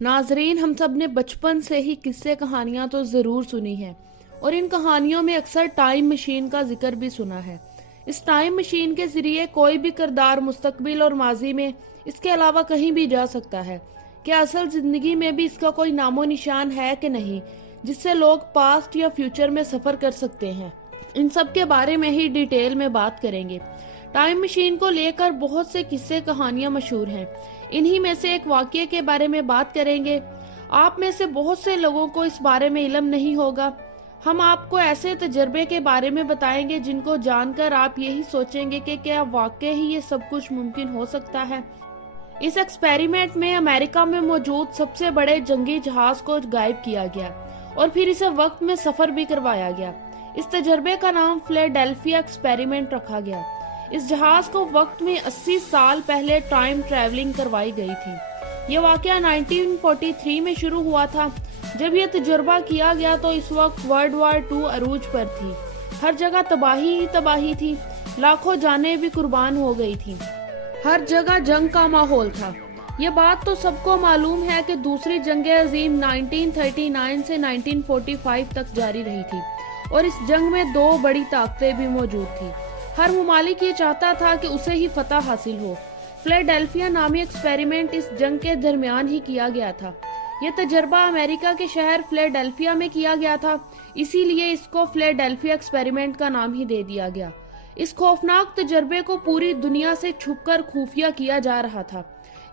नाजरीन, हम सब ने बचपन से ही किस्से कहानियां तो जरूर सुनी हैं और इन कहानियों में अक्सर टाइम मशीन का जिक्र भी सुना है। इस टाइम मशीन के जरिए कोई भी किरदार मुस्तकबिल और माजी में इसके अलावा कहीं भी जा सकता है। क्या असल जिंदगी में भी इसका कोई नामो निशान है कि नहीं, जिससे लोग पास्ट या फ्यूचर में सफर कर सकते हैं? इन सब के बारे में ही डिटेल में बात करेंगे। टाइम मशीन को लेकर बहुत से किस्से कहानियां मशहूर हैं। इन्हीं में से एक वाकये के बारे में बात करेंगे। आप में से बहुत से लोगों को इस बारे में इल्म नहीं होगा। हम आपको ऐसे तजर्बे के बारे में बताएंगे जिनको जानकर आप यही सोचेंगे कि क्या वाकई ही ये सब कुछ मुमकिन हो सकता है। इस एक्सपेरिमेंट में अमेरिका में मौजूद सबसे बड़े जंगी जहाज को गायब किया गया और फिर इसे वक्त में सफर भी करवाया गया। इस तजर्बे का नाम फिलाडेल्फिया एक्सपेरिमेंट रखा गया। इस जहाज को वक्त में 80 साल पहले टाइम ट्रैवलिंग करवाई गई थी। यह वाकया 1943 में शुरू हुआ था। जब यह तजुर्बा किया गया तो इस वक्त वर्ल्ड वार 2 अरूज पर थी। हर जगह तबाही ही तबाही थी। लाखों जानें भी कुर्बान हो गई थी। हर जगह जंग का माहौल था। ये बात तो सबको मालूम है कि दूसरी जंग अजीम 1939 से 1945 तक जारी रही थी और इस जंग में 2 बड़ी ताकतें भी मौजूद थी। हर मुमालिक ये चाहता था कि उसे ही फतह हासिल हो। फिलाडेल्फिया नामी एक्सपेरिमेंट इस जंग के दरमियान ही किया गया था। यह तजर्बा अमेरिका के शहर फिलाडेल्फिया में किया गया था, इसीलिए इसको फिलाडेल्फिया एक्सपेरिमेंट का नाम ही दे दिया गया। इस खौफनाक तजर्बे को पूरी दुनिया से छुपकर खुफिया किया जा रहा था।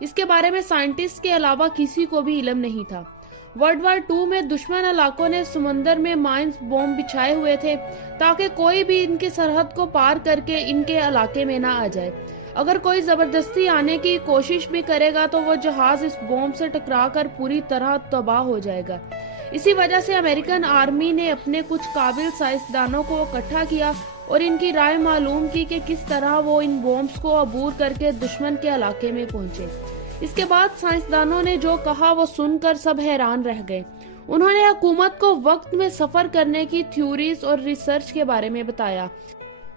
इसके बारे में साइंटिस्ट के अलावा किसी को भी इल्म नहीं था। वर्ल्ड वार 2 में दुश्मन इलाकों ने समंदर में माइंस बॉम्ब बिछाए हुए थे ताकि कोई भी इनकी सरहद को पार करके इनके इलाके में ना आ जाए। अगर कोई जबरदस्ती आने की कोशिश भी करेगा तो वो जहाज इस बॉम्ब से टकराकर पूरी तरह तबाह हो जाएगा। इसी वजह से अमेरिकन आर्मी ने अपने कुछ काबिल साइंसदानों को इकट्ठा किया और इनकी राय मालूम की कि किस तरह वो इन बॉम्ब्स को अबूर करके दुश्मन के इलाके में पहुंचे। इसके बाद साइंसदानों ने जो कहा वो सुनकर सब हैरान रह गए। उन्होंने हुकूमत को वक्त में सफर करने की थ्योरीज और रिसर्च के बारे में बताया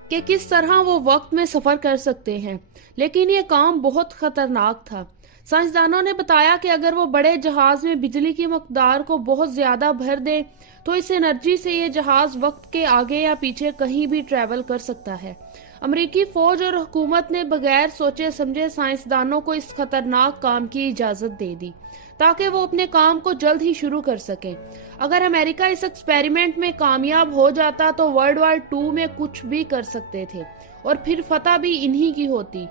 कि किस तरह वो वक्त में सफर कर सकते हैं, लेकिन ये काम बहुत खतरनाक था। साइंसदानों ने बताया कि अगर वो बड़े जहाज में बिजली की मकदार को बहुत ज्यादा भर दे तो इस एनर्जी से ये जहाज वक्त के आगे या पीछे कहीं भी ट्रेवल कर सकता है। अमेरिकी फौज और हुकूमत ने बगैर सोचे समझे साइंसदानों को इस खतरनाक काम की इजाजत दे दी ताकि वो अपने काम को जल्द ही शुरू कर सकें। अगर अमेरिका इस एक्सपेरिमेंट में कामयाब हो जाता तो वर्ल्ड वार 2 में कुछ भी कर सकते थे और फिर फतह भी इन्हीं की होती।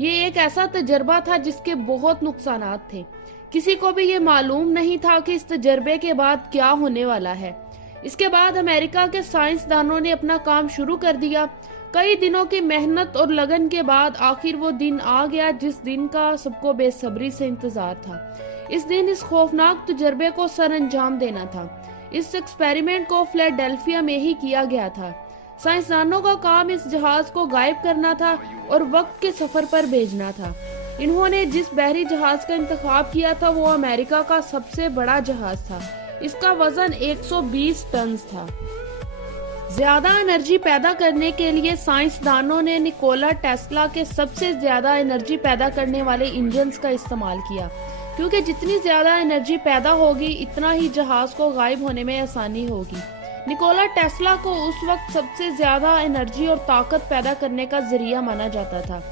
ये एक ऐसा तजर्बा था जिसके बहुत नुकसानात थे। किसी को भी ये मालूम नहीं था कि इस तजर्बे के बाद क्या होने वाला है। इसके बाद अमेरिका के साइंसदानों ने अपना काम शुरू कर दिया। कई दिनों की मेहनत और लगन के बाद आखिर वो दिन आ गया जिस दिन का सबको बेसब्री से इंतजार था। इस दिन इस खौफनाक तजर्बे को सरअंजाम देना था। इस एक्सपेरिमेंट को फिलाडेल्फिया में ही किया गया था। साइंसदानों का काम इस जहाज को गायब करना था और वक्त के सफर पर भेजना था। इन्होंने जिस बहरी जहाज का इंतखाब किया था वो अमेरिका का सबसे बड़ा जहाज था। इसका वजन 120 टन था। ज्यादा एनर्जी पैदा करने के लिए साइंसदानों ने निकोला टेस्ला के सबसे ज्यादा एनर्जी पैदा करने वाले इंजन्स का इस्तेमाल किया, क्योंकि जितनी ज्यादा एनर्जी पैदा होगी इतना ही जहाज को गायब होने में आसानी होगी। निकोला टेस्ला को उस वक्त सबसे ज्यादा एनर्जी और ताकत पैदा करने का जरिया माना जाता था।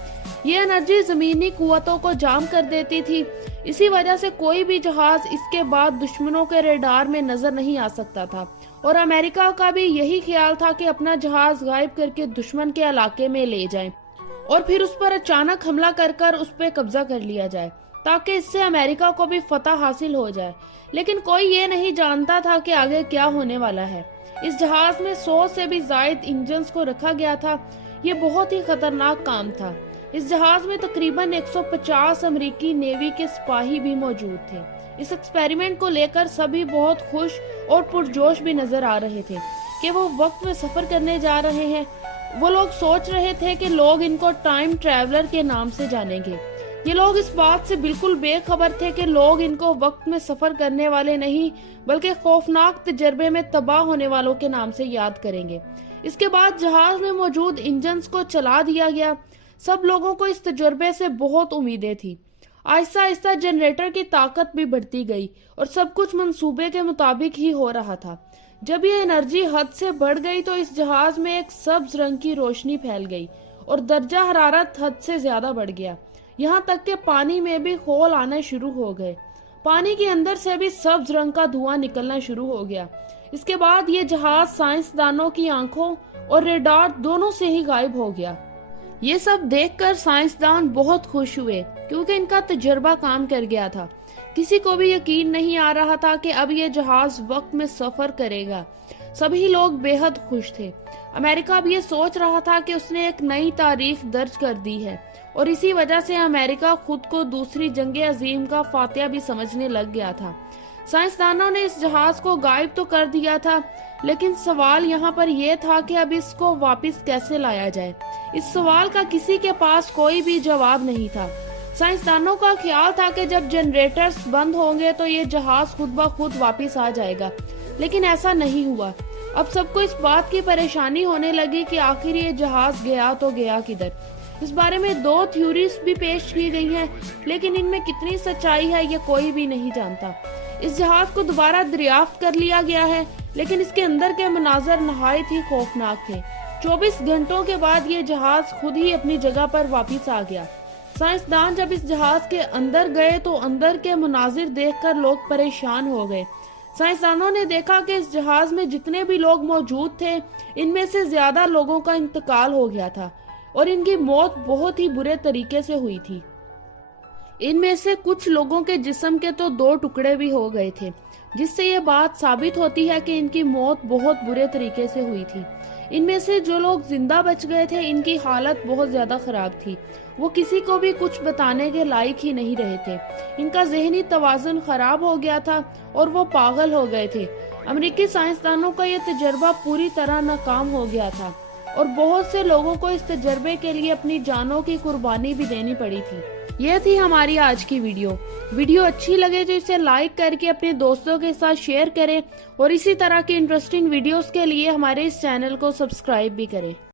ये एनर्जी जमीनी कुव्वतों को जाम कर देती थी। इसी वजह से कोई भी जहाज इसके बाद दुश्मनों के रेडार में नजर नहीं आ सकता था और अमेरिका का भी यही ख्याल था कि अपना जहाज गायब करके दुश्मन के इलाके में ले जाएं और फिर उस पर अचानक हमला कर उस पर कब्जा कर लिया जाए ताकि इससे अमेरिका को भी फतह हासिल हो जाए। लेकिन कोई ये नहीं जानता था कि आगे क्या होने वाला है। इस जहाज में 100 से भी ज्यादा इंजन्स को रखा गया था। ये बहुत ही खतरनाक काम था। इस जहाज में तकरीबन 150 अमेरिकी नेवी के सिपाही भी मौजूद थे। इस एक्सपेरिमेंट को लेकर सभी बहुत खुश और पुरजोश भी नजर आ रहे थे कि वो वक्त में सफर करने जा रहे हैं। वो लोग सोच रहे थे कि लोग इनको टाइम ट्रैवलर के नाम से जानेंगे। ये लोग इस बात से बिल्कुल बेखबर थे कि लोग इनको वक्त में सफर करने वाले नहीं बल्कि खौफनाक तजर्बे में तबाह होने वालों के नाम से याद करेंगे। इसके बाद जहाज में मौजूद इंजन्स को चला दिया गया। सब लोगों को इस तजुर्बे से बहुत उम्मीदें थी। آہستہ آہستہ جنریٹر کی طاقت بھی بڑھتی گئی اور سب کچھ منصوبے کے مطابق ہی ہو رہا تھا۔ جب یہ انرجی حد سے بڑھ گئی تو اس جہاز میں ایک سبز رنگ کی روشنی پھیل گئی اور درجہ حرارت حد سے زیادہ بڑھ گیا، یہاں تک کہ پانی میں بھی خول آنے شروع ہو گئے۔ پانی کے اندر سے بھی سبز رنگ کا دھواں نکلنا شروع ہو گیا۔ اس کے بعد یہ جہاز سائنسدانوں کی آنکھوں اور ریڈار دونوں سے ہی غائب ہو گیا۔ یہ سب دیکھ کر سائنسدان بہت خوش ہوئے کیونکہ ان کا تجربہ کام کر گیا تھا۔ کسی کو بھی یقین نہیں آ رہا تھا کہ اب یہ جہاز وقت میں سفر کرے گا۔ سبھی لوگ بے حد خوش تھے۔ امریکہ اب یہ سوچ رہا تھا کہ اس نے ایک نئی تاریخ درج کر دی ہے اور اسی وجہ سے امریکہ خود کو دوسری جنگ عظیم کا فاتح بھی سمجھنے لگ گیا تھا۔ سائنسدانوں نے اس جہاز کو غائب تو کر دیا تھا، لیکن سوال یہاں پر یہ تھا کہ اب اس کو واپس کیسے لایا جائے۔ اس سوال کا کسی کے پاس کوئی بھی جواب نہیں تھا۔ سائنسدانوں کا خیال تھا کہ جب جنریٹرز بند ہوں گے تو یہ جہاز خود بخود واپس آ جائے گا، لیکن ایسا نہیں ہوا۔ اب سب کو اس بات کی پریشانی ہونے لگی کہ آخر یہ جہاز گیا تو گیا کدھر۔ اس بارے میں 2 تھیوریز بھی پیش کی گئی ہیں، لیکن ان میں کتنی سچائی ہے یہ کوئی بھی نہیں جانتا۔ اس جہاز کو دوبارہ دریافت کر لیا گیا ہے، لیکن اس کے اندر کے مناظر نہایت ہی خوفناک تھے۔ 24 گھنٹوں کے بعد یہ جہاز خود ہی اپنی جگہ پر واپس آ گیا۔ سائنسدان جب اس جہاز کے اندر گئے تو اندر کے مناظر دیکھ کر لوگ پریشان ہو گئے۔ سائنسدانوں نے دیکھا کہ اس جہاز میں جتنے بھی لوگ موجود تھے ان میں سے زیادہ لوگوں کا انتقال ہو گیا تھا اور ان کی موت بہت ہی برے طریقے سے ہوئی تھی۔ ان میں سے کچھ لوگوں کے جسم کے تو 2 ٹکڑے بھی ہو گئے تھے، جس سے یہ بات ثابت ہوتی ہے کہ ان کی موت بہت برے طریقے سے ہوئی تھی۔ ان میں سے جو لوگ زندہ بچ گئے تھے ان کی حالت بہت زیادہ خراب تھی، وہ کسی کو بھی کچھ بتانے کے لائق ہی نہیں رہے تھے۔ ان کا ذہنی توازن خراب ہو گیا تھا اور وہ پاگل ہو گئے تھے۔ امریکی سائنسدانوں کا یہ تجربہ پوری طرح ناکام ہو گیا تھا اور بہت سے لوگوں کو اس تجربے کے لیے اپنی جانوں کی قربانی بھی دینی پڑی تھی۔ یہ تھی ہماری آج کی ویڈیو اچھی لگے تو اسے لائک کر کے اپنے دوستوں کے ساتھ شیئر کریں اور اسی طرح کی انٹرسٹنگ ویڈیوز کے لیے ہمارے اس چینل کو سبسکرائب بھی کریں۔